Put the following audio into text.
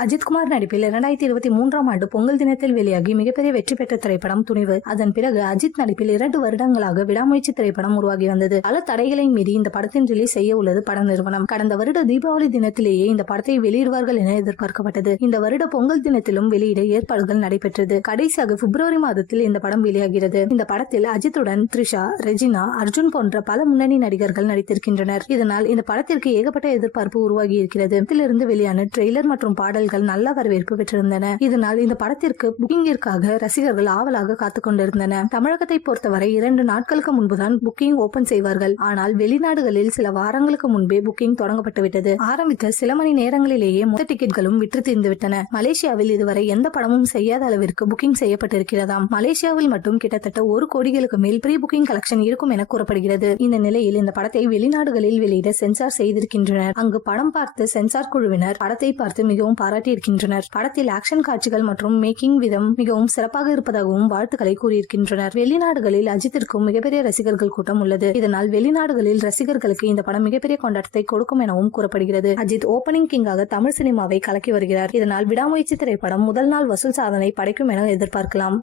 அஜித்குமார் நடிப்பில் இரண்டாயிரத்தி இருபத்தி மூன்றாம் ஆண்டு பொங்கல் தினத்தில் வெளியாகி மிகப்பெரிய வெற்றி பெற்ற திரைப்படம் துணிவு. அதன் பிறகு அஜித் நடிப்பில் இரண்டு வருடங்களாக விடாமுயற்சி திரைப்படம் உருவாகி வந்தது. பல தடைகளை மீறி இந்த படத்தின் ரிலீஸ் செய்ய உள்ளது பட நிறுவனம். கடந்த வருட தீபாவளி தினத்திலேயே இந்த படத்தை வெளியிடுவார்கள் என எதிர்பார்க்கப்பட்டது. இந்த வருட பொங்கல் தினத்திலும் வெளியிட ஏற்பாடுகள் நடைபெற்றது. கடைசியாக பிப்ரவரி மாதத்தில் இந்த படம் வெளியாகிறது. இந்த படத்தில் அஜித்துடன் த்ரிஷா ரெஜினா அர்ஜுன் போன்ற பல முன்னணி நடிகர்கள் நடித்திருக்கின்றனர். இதனால் இந்த படத்திற்கு ஏகப்பட்ட எதிர்பார்ப்பு உருவாகி இருக்கிறது. இதிலிருந்து வெளியான ட்ரெய்லர் மற்றும் பாடல் பாடல்கள் நல்ல வரவேற்பு பெற்றிருந்தன. இதனால் இந்த படத்திற்கு புக்கிங்கிற்காக ரசிகர்கள் ஆவலாக காத்துக் கொண்டிருந்தனர் தமிழகத்தை பொறுத்தவரை இரண்டு நாட்களுக்கு முன்புதான் புக்கிங் ஓபன் செய்வார்கள். ஆனால் வெளிநாடுகளில் சில வாரங்களுக்கு முன்பே புக்கிங் தொடங்கப்பட்டுவிட்டது ஆரம்பித்த சில மணி நேரங்களிலேயே மொத்த டிக்கெட்களும் விற்று தீர்ந்துவிட்டன மலேசியாவில் இதுவரை எந்த படமும் செய்யாத அளவிற்கு புக்கிங் செய்யப்பட்டிருக்கிறதாம். மலேசியாவில் மட்டும் கிட்டத்தட்ட ஒரு கோடிகளுக்கு மேல் ப்ரீ புக்கிங் கலெக்ஷன் இருக்கும் என கூறப்படுகிறது. இந்த நிலையில் இந்த படத்தை வெளிநாடுகளில் வெளியிட சென்சார் செய்திருக்கின்றனர். அங்கு படம் பார்த்து சென்சார் குழுவினர் படத்தை பார்த்து மிகவும் பாராட்டியிருக்கின்றனர் படத்தில் ஆக்ஷன் காட்சிகள் மற்றும் மேக்கிங் விதம் மிகவும் சிறப்பாக இருப்பதாகவும் வாழ்த்துக்களை கூறியிருக்கின்றனர். வெளிநாடுகளில் அஜித்திற்கும் மிகப்பெரிய ரசிகர்கள் கூட்டம் உள்ளது. இதனால் வெளிநாடுகளில் ரசிகர்களுக்கு இந்த படம் மிகப்பெரிய கொண்டாட்டத்தை கொடுக்கும் எனவும் கூறப்படுகிறது. அஜித் ஓபனிங் கிங்காக தமிழ் சினிமாவை கலக்கி வருகிறார். இதனால் விடாமுயற்சி திரைப்படம் முதல் நாள் வசூல் சாதனை படைக்கும் என எதிர்பார்க்கலாம்.